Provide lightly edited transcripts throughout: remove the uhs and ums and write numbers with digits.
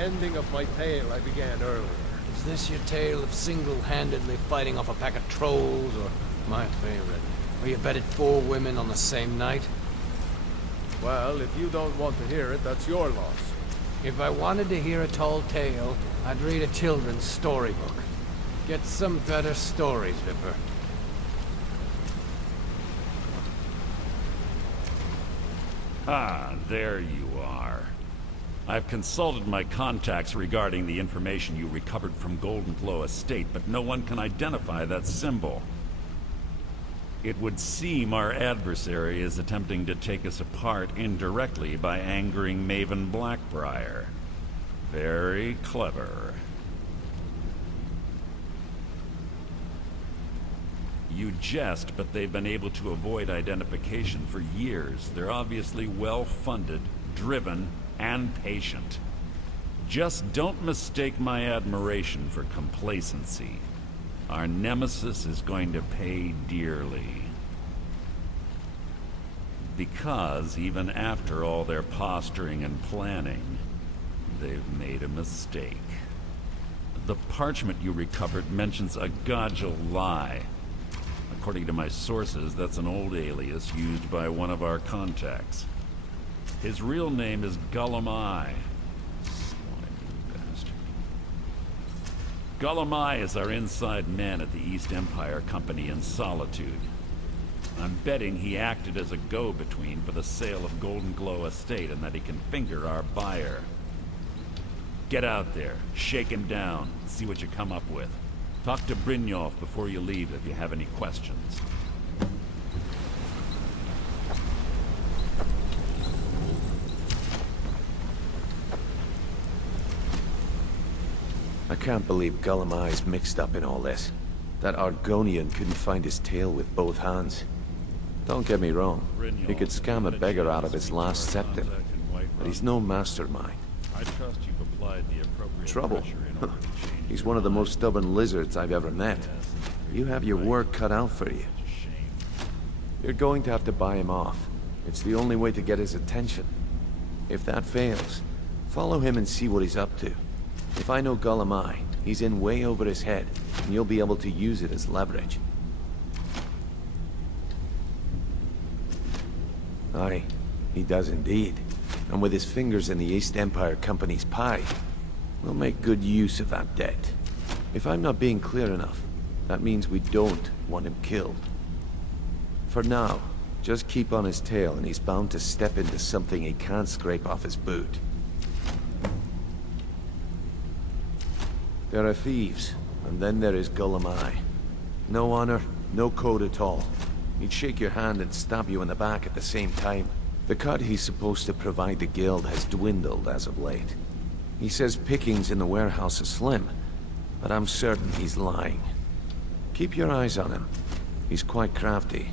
ending of my tale I began earlier. Is this your tale of single-handedly fighting off a pack of trolls, or my favorite, where you bedded 4 women on the same night? Well, if you don't want to hear it, that's your loss. If I wanted to hear a tall tale, I'd read a children's storybook. Get some better stories, Vipper. Ah, there you are. I've consulted my contacts regarding the information you recovered from Golden Glow Estate, but no one can identify that symbol. It would seem our adversary is attempting to take us apart indirectly by angering Maven Blackbriar. Very clever. You jest, but they've been able to avoid identification for years. They're obviously well-funded, driven, and patient. Just don't mistake my admiration for complacency. Our nemesis is going to pay dearly. Because even after all their posturing and planning, they've made a mistake. The parchment you recovered mentions a Godjal lie. According to my sources, that's an old alias used by one of our contacts. His real name is Gullumai. Gullumai is our inside man at the East Empire Company in Solitude. I'm betting he acted as a go-between for the sale of Golden Glow Estate and that he can finger our buyer. Get out there, shake him down, and see what you come up with. Talk to Brynjolf before you leave if you have any questions. I can't believe Gullumai's mixed up in all this. That Argonian couldn't find his tail with both hands. Don't get me wrong, he could scam a beggar out of his last septim, but he's no mastermind. I trust you've applied the appropriate Trouble? pressure in order to change He's one of the most stubborn lizards I've ever met. You have your work cut out for you. You're going to have to buy him off. It's the only way to get his attention. If that fails, follow him and see what he's up to. If I know Gullumai, he's in way over his head, and you'll be able to use it as leverage. Aye, he does indeed. And with his fingers in the East Empire Company's pie, we'll make good use of that debt. If I'm not being clear enough, that means we don't want him killed. For now, just keep on his tail and he's bound to step into something he can't scrape off his boot. There are thieves, and then there is Gullumai. No honor, no code at all. He'd shake your hand and stab you in the back at the same time. The cut he's supposed to provide the guild has dwindled as of late. He says pickings in the warehouse are slim, but I'm certain he's lying. Keep your eyes on him. He's quite crafty.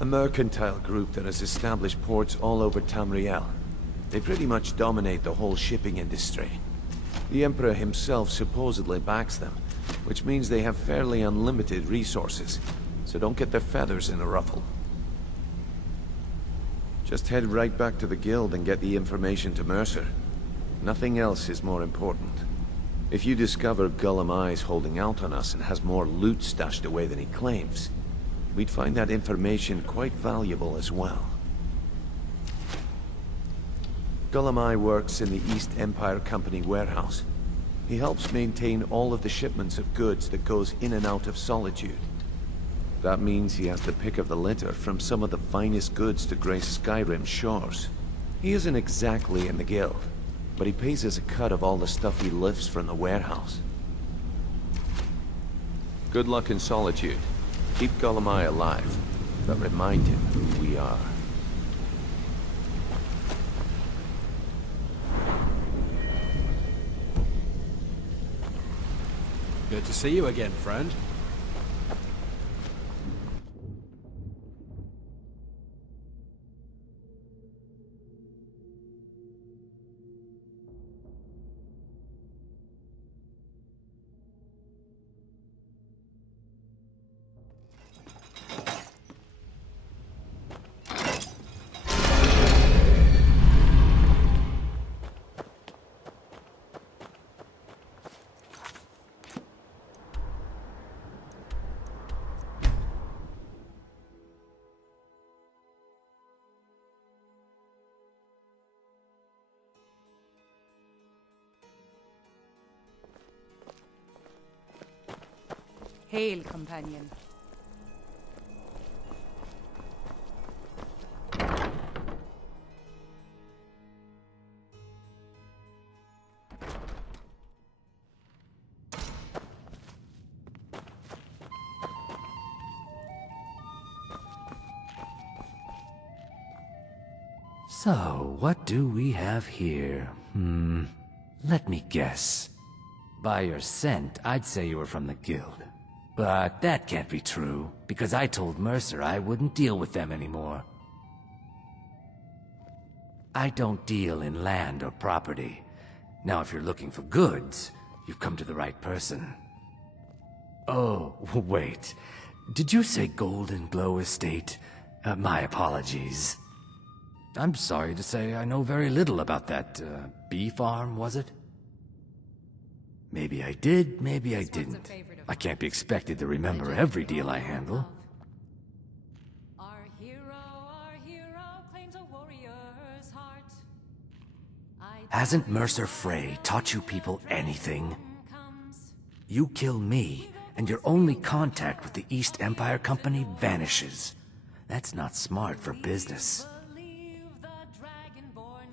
A mercantile group that has established ports all over Tamriel. They pretty much dominate the whole shipping industry. The Emperor himself supposedly backs them, which means they have fairly unlimited resources, so don't get their feathers in a ruffle. Just head right back to the guild and get the information to Mercer. Nothing else is more important. If you discover Gullumai's holding out on us and has more loot stashed away than he claims, we'd find that information quite valuable as well. Gullumai works in the East Empire Company warehouse. He helps maintain all of the shipments of goods that goes in and out of Solitude. That means he has the pick of the litter from some of the finest goods to grace Skyrim's shores. He isn't exactly in the guild, but he pays us a cut of all the stuff he lifts from the warehouse. Good luck in Solitude. Keep Gullumai alive, but remind him who we are. Good to see you again, friend. Hail, companion. So, what do we have here? Let me guess. By your scent, I'd say you were from the guild. But that can't be true, because I told Mercer I wouldn't deal with them anymore. I don't deal in land or property. Now, if you're looking for goods, you've come to the right person. Oh, wait. Did you say Golden Glow Estate? My apologies. I'm sorry to say I know very little about that, bee farm, was it? Maybe I did, maybe I didn't. I can't be expected to remember every deal I handle. Our hero claims a warrior's heart. Hasn't Mercer Frey taught you people anything? You kill me, and your only contact with the East Empire Company vanishes. That's not smart for business.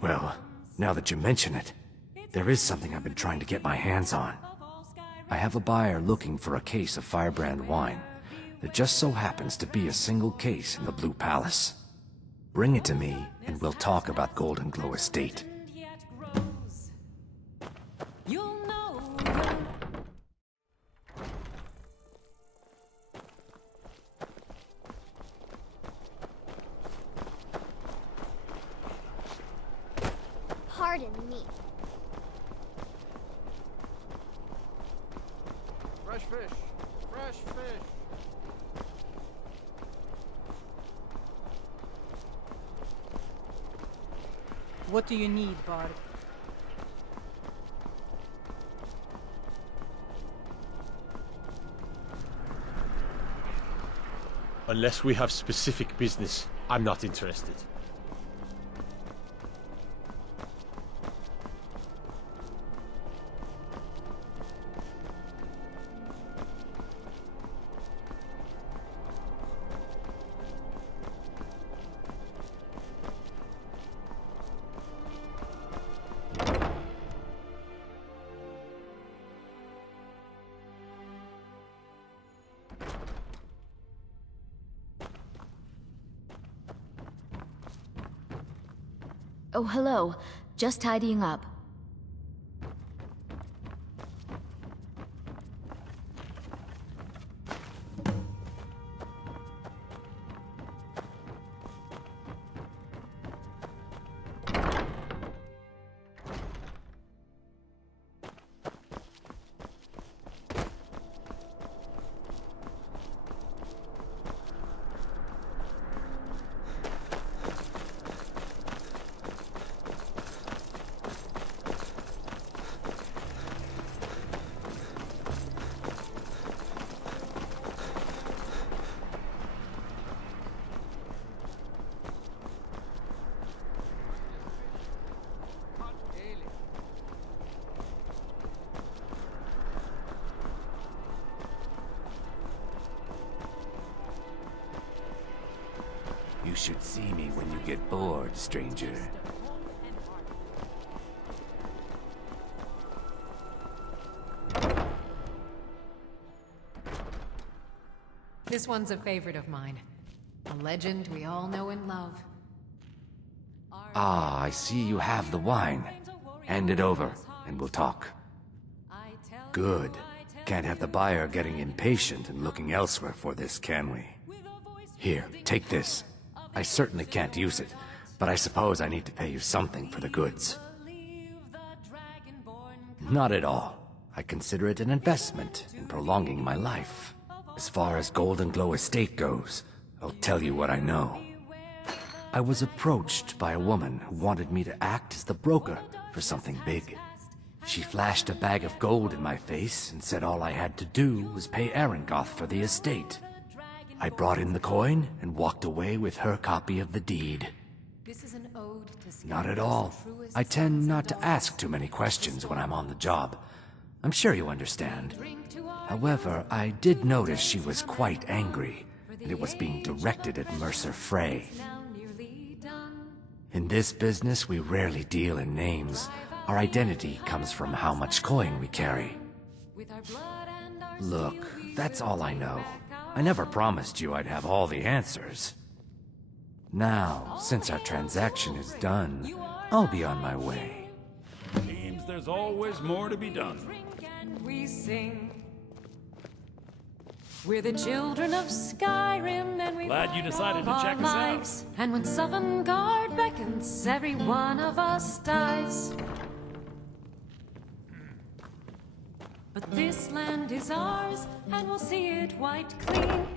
Well, now that you mention it, there is something I've been trying to get my hands on. I have a buyer looking for a case of Firebrand wine. There just so happens to be a single case in the Blue Palace. Bring it to me, and we'll talk about Golden Glow Estate. Pardon me. Fresh fish. Fresh fish. What do you need, Bard? Unless we have specific business, I'm not interested. Oh, hello. Just tidying up. You should see me when you get bored, stranger. This one's a favorite of mine. A legend we all know and love. Ah, I see you have the wine. Hand it over, and we'll talk. Good. Can't have the buyer getting impatient and looking elsewhere for this, can we? Here, take this. I certainly can't use it, but I suppose I need to pay you something for the goods. Not at all. I consider it an investment in prolonging my life. As far as Golden Glow Estate goes, I'll tell you what I know. I was approached by a woman who wanted me to act as the broker for something big. She flashed a bag of gold in my face and said all I had to do was pay Arangoth for the estate. I brought in the coin and walked away with her copy of the deed. This is an ode to Not at all. I tend not to ask too many questions when I'm on the job. I'm sure you understand. Drink to our However, I did notice she was quite angry, and it was being directed at Mercer Frey. In this business, we rarely deal in names. Our identity comes from how much coin we carry. Look, that's all I know. I never promised you I'd have all the answers. Now, since our transaction is done, I'll be on my way. Seems there's always more to be done. We sing. We're the children of Skyrim, and we Glad you decided to check us out. And when Sovngarde beckons, every one of us dies. But this land is ours, and we'll see it white clean.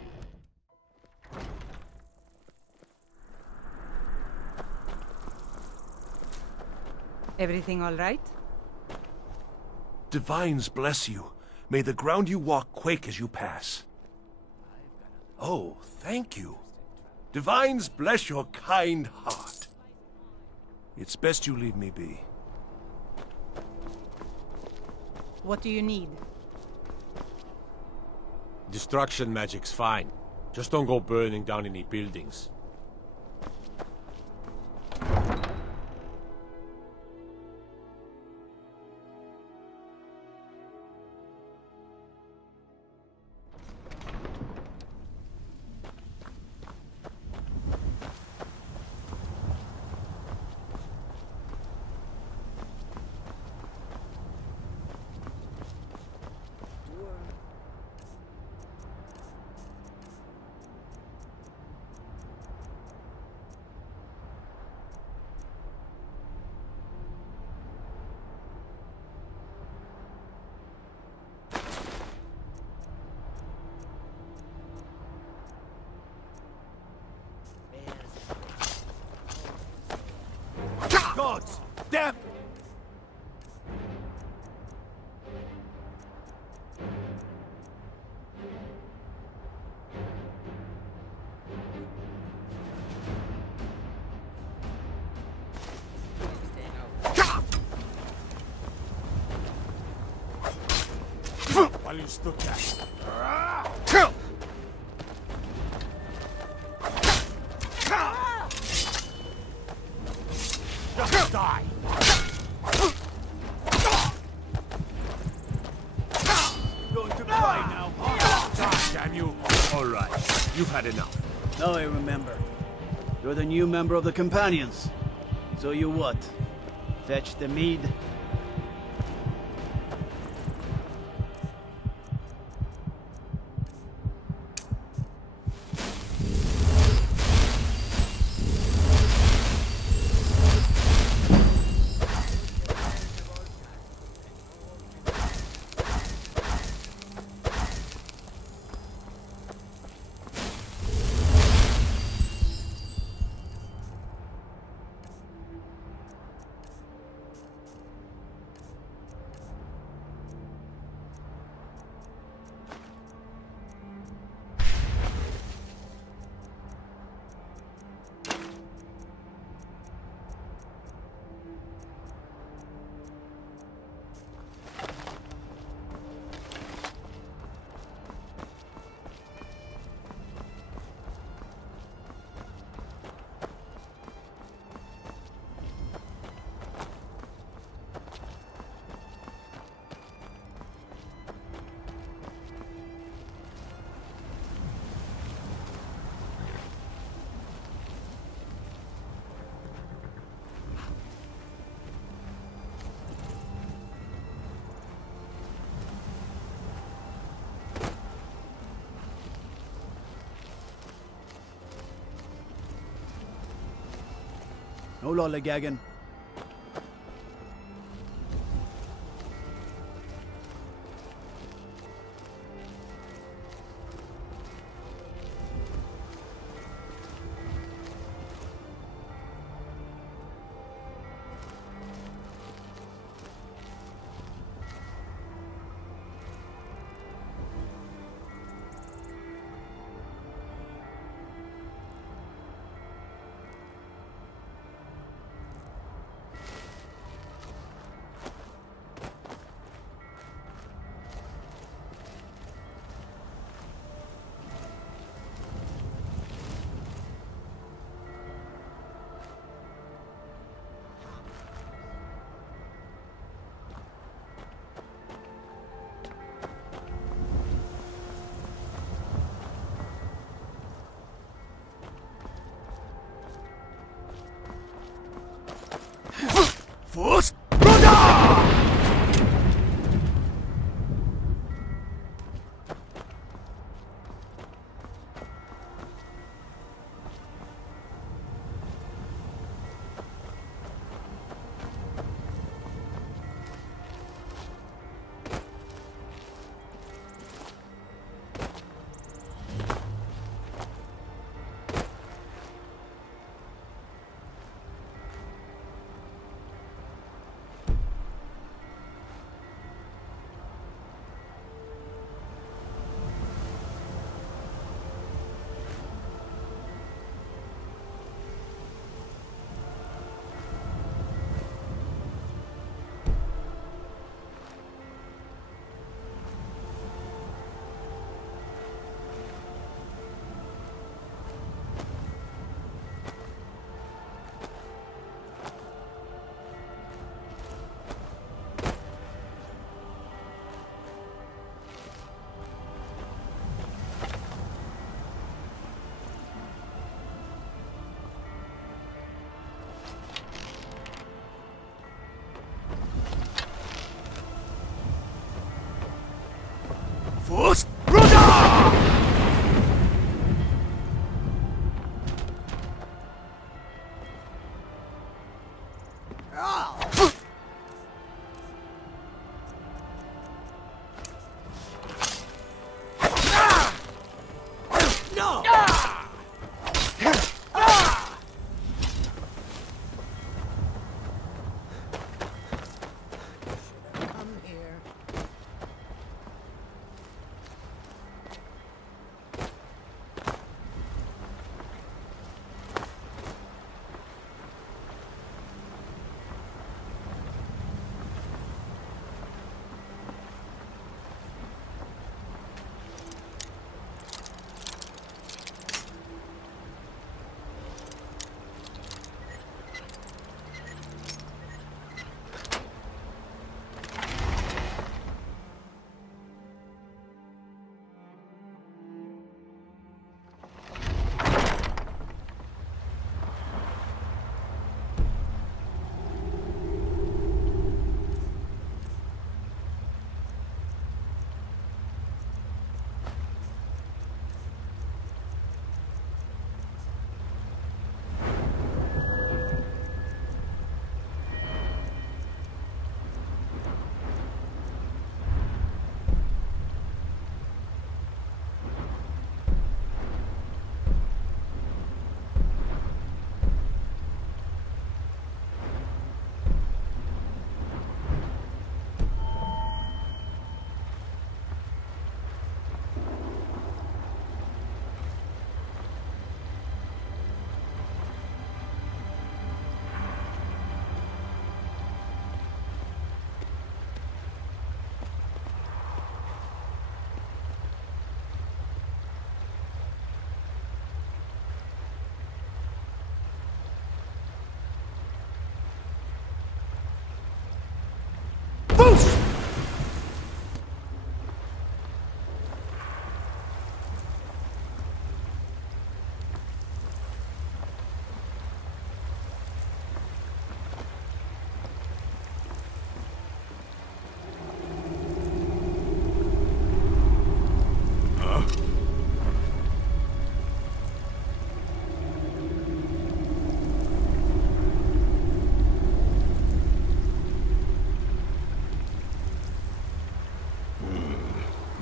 Everything all right? Divines bless you. May the ground you walk quake as you pass. Oh, thank you. Divines bless your kind heart. It's best you leave me be. What do you need? Destruction magic's fine. Just don't go burning down any buildings. Gods! Damn! While you stood there. Just die! Going to cry now, huh? God damn you! Alright, you've had enough. Now I remember. You're the new member of the Companions. So you what? Fetch the mead? No lollygagging. Fus! Brother! Fus! Brother!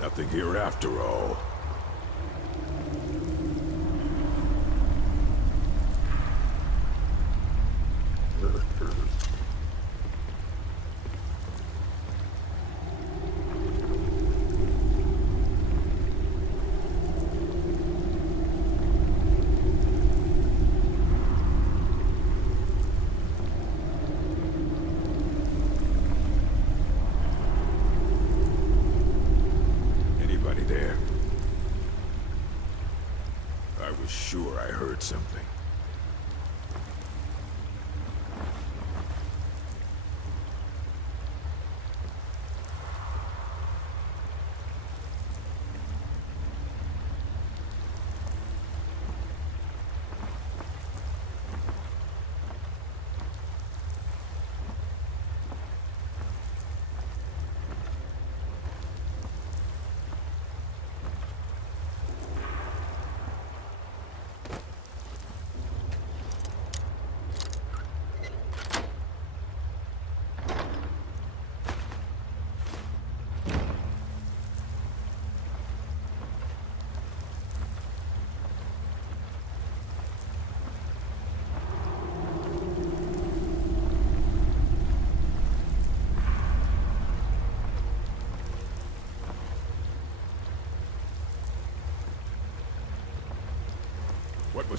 Nothing here after all. There. I was sure I heard something.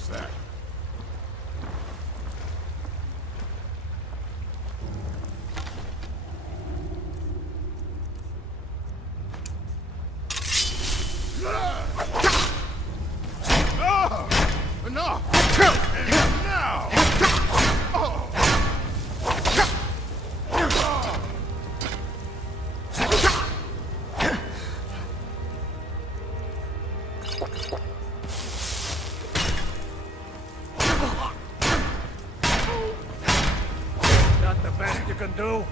was that? No! Now! That the best you can do?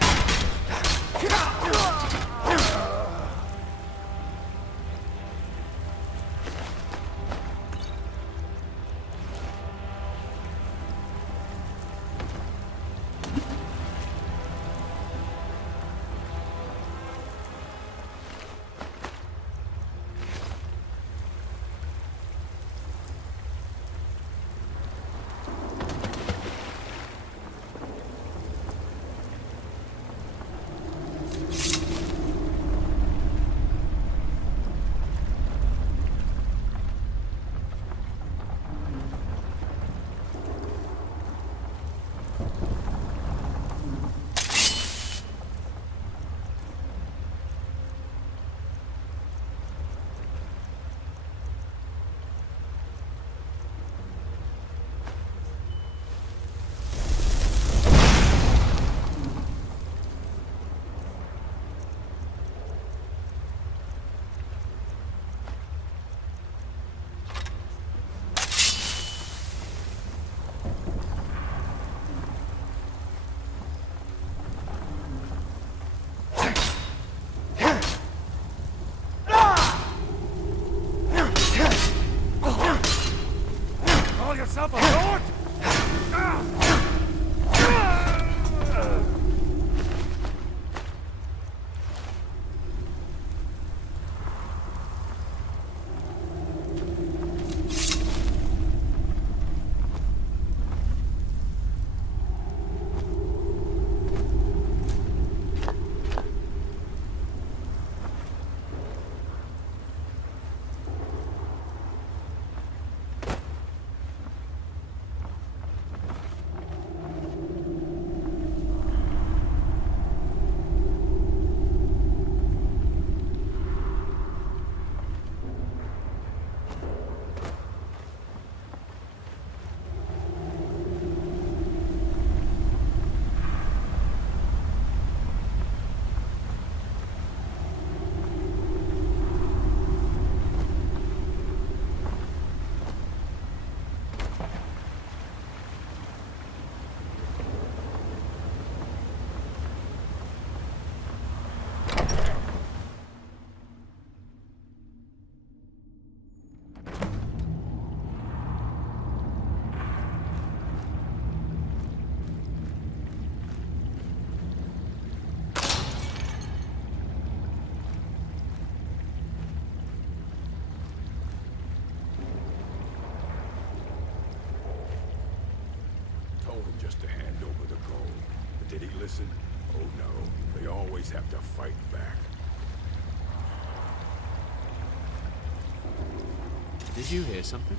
Call yourself a lord? Just to hand over the gold. But did he listen? Oh no, they always have to fight back. Did you hear something?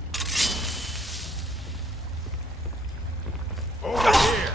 Over here!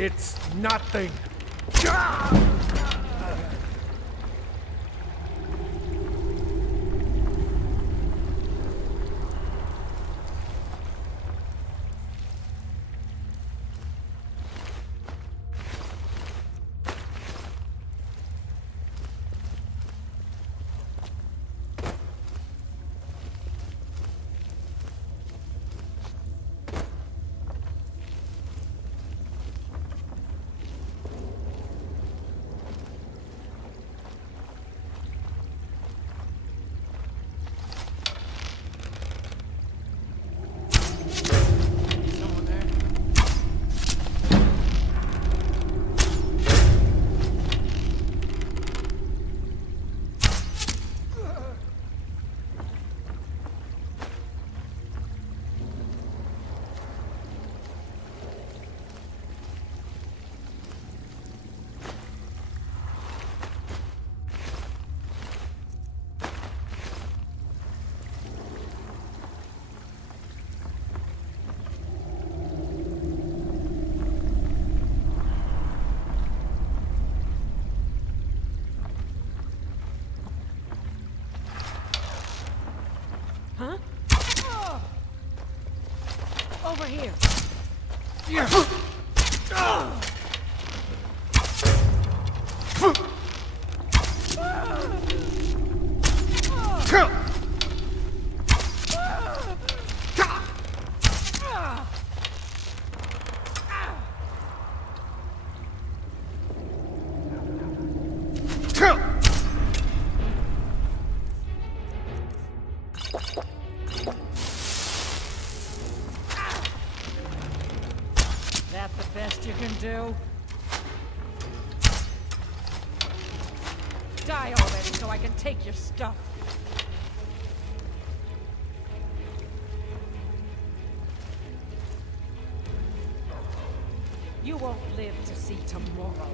It's nothing. Huh? Over here. That the best you can do? Die already so I can take your stuff. You won't live to see tomorrow.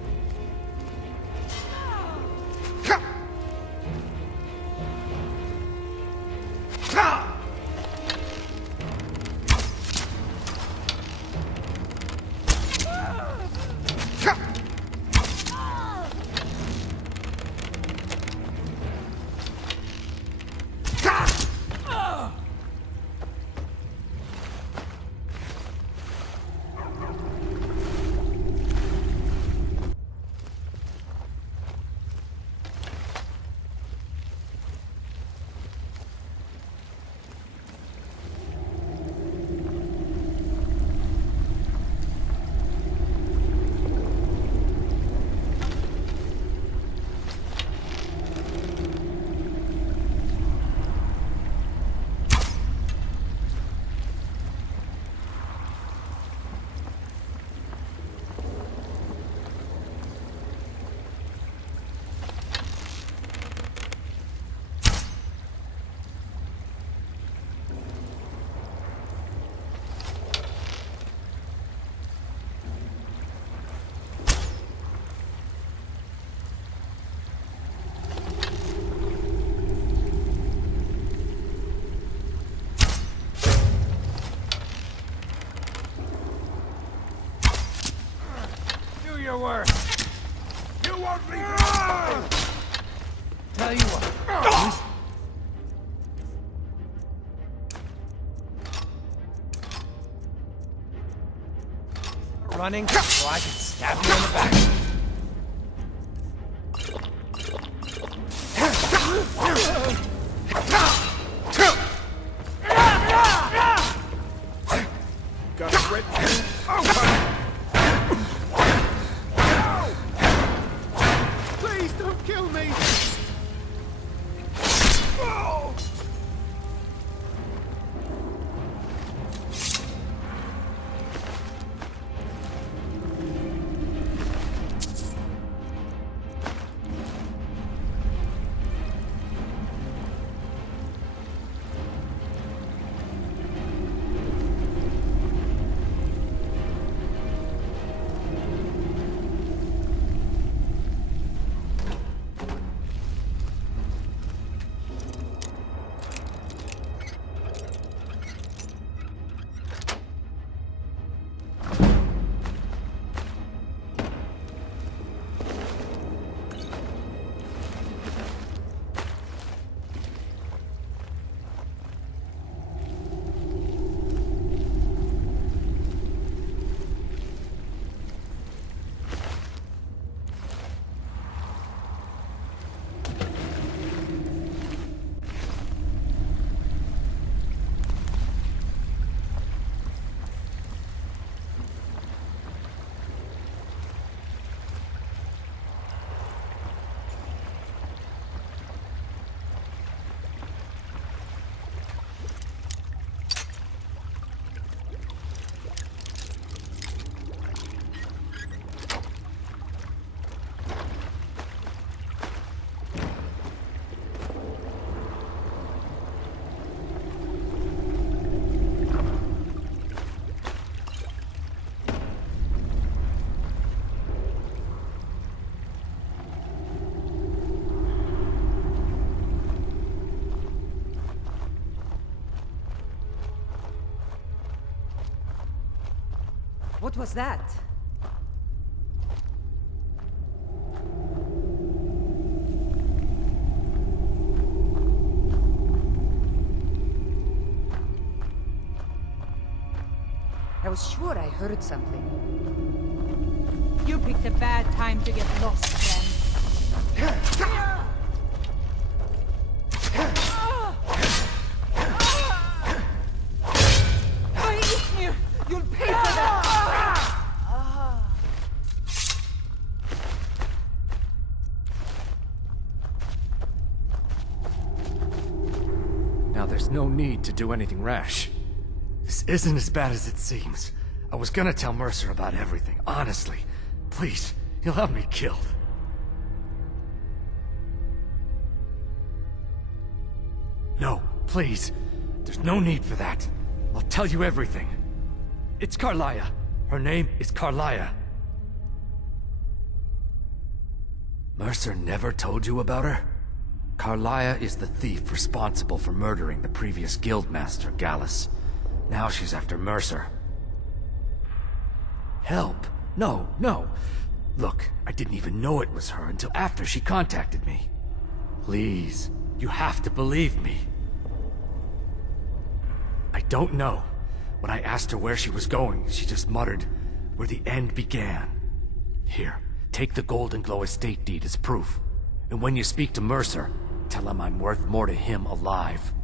Your worst. You won't leave me. Tell you what. Running so I can stab you in the back. Got a red tube? Oh, please don't kill me! Oh! What was that? I was sure I heard something. You picked a bad time to get lost, friend. You'll pay for that! Now there's no need to do anything rash. This isn't as bad as it seems. I was gonna tell Mercer about everything, honestly. Please, he'll have me killed. No, please. There's no need for that. I'll tell you everything. It's Carlia. Her name is Carlia. Mercer never told you about her? Carlia is the thief responsible for murdering the previous guildmaster, Gallus. Now she's after Mercer. Help? No, no. Look, I didn't even know it was her until after she contacted me. Please, you have to believe me. I don't know. When I asked her where she was going, she just muttered, "Where the end began." Here, take the Golden Glow estate deed as proof. And when you speak to Mercer, tell him I'm worth more to him alive.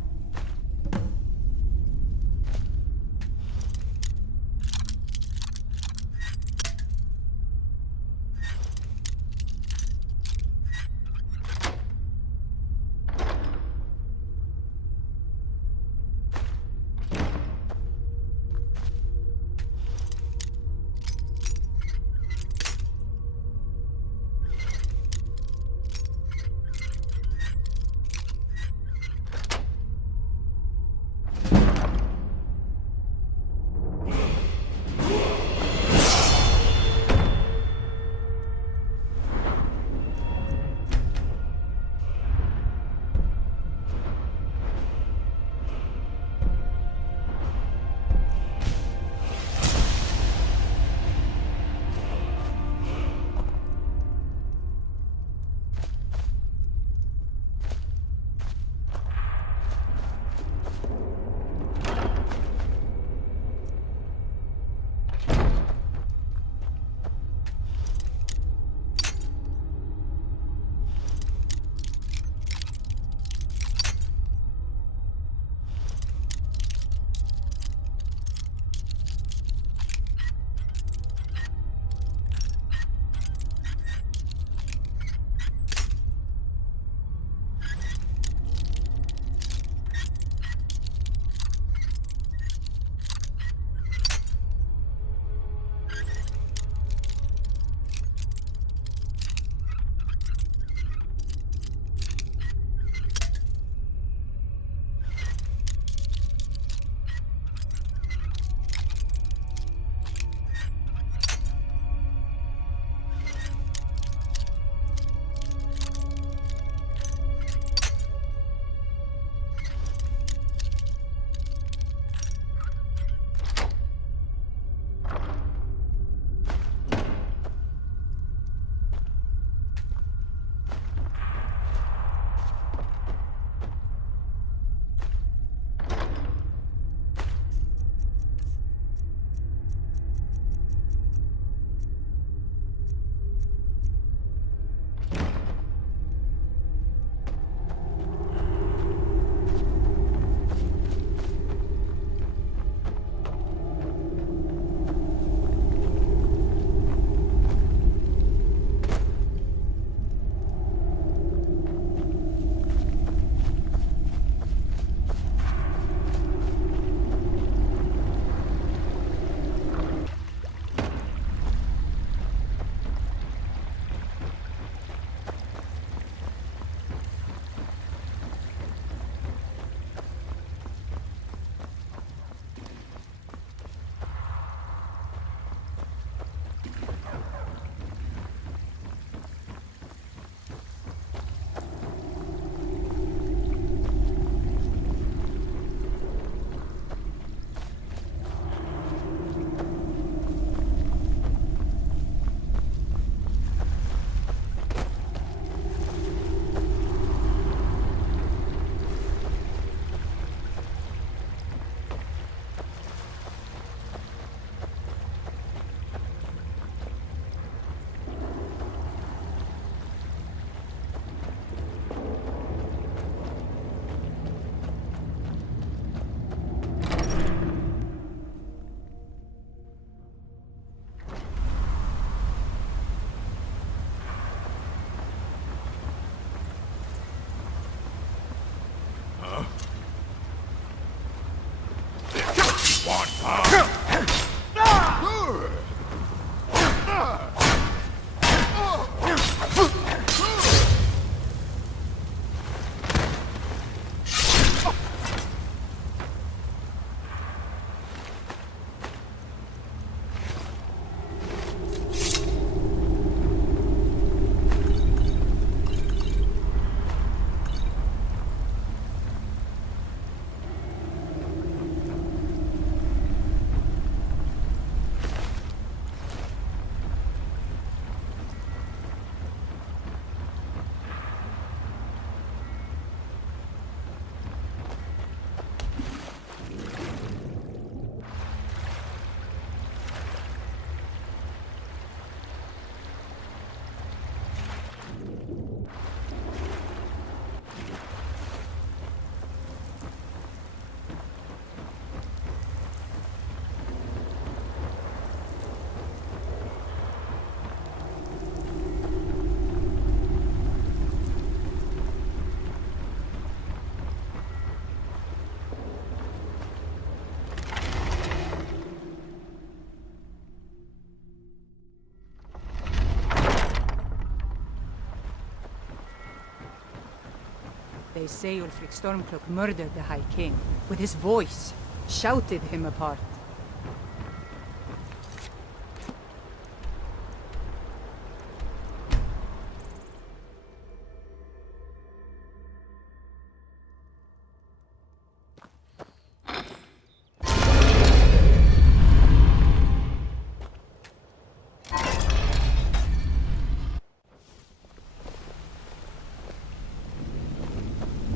They say Ulfric Stormcloak murdered the High King. With his voice. Shouted him apart.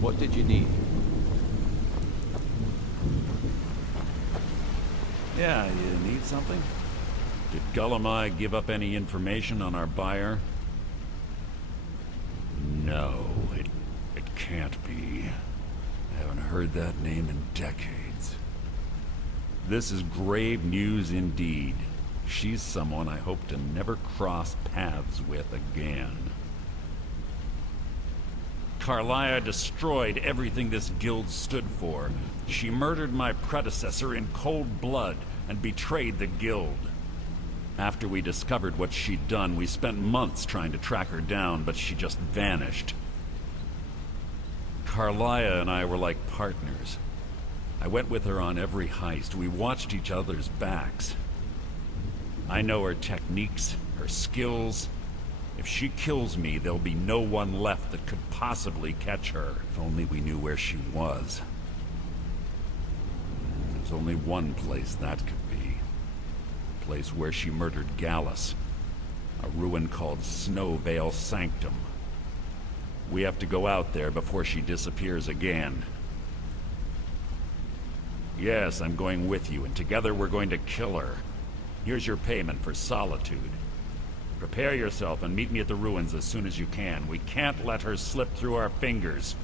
What did you need? Yeah, you need something? Did Gullumai give up any information on our buyer? No, it can't be. I haven't heard that name in decades. This is grave news indeed. She's someone I hope to never cross paths with again. Carlia destroyed everything this guild stood for. She murdered my predecessor in cold blood and betrayed the guild. After we discovered what she'd done, we spent months trying to track her down, but she just vanished. Carlia and I were like partners. I went with her on every heist. We watched each other's backs. I know her techniques, her skills. If she kills me, there'll be no one left that could possibly catch her. If only we knew where she was. There's only one place that could be. A place where she murdered Gallus. A ruin called Snowvale Sanctum. We have to go out there before she disappears again. Yes, I'm going with you, and together we're going to kill her. Here's your payment for solitude. Prepare yourself and meet me at the ruins as soon as you can. We can't let her slip through our fingers.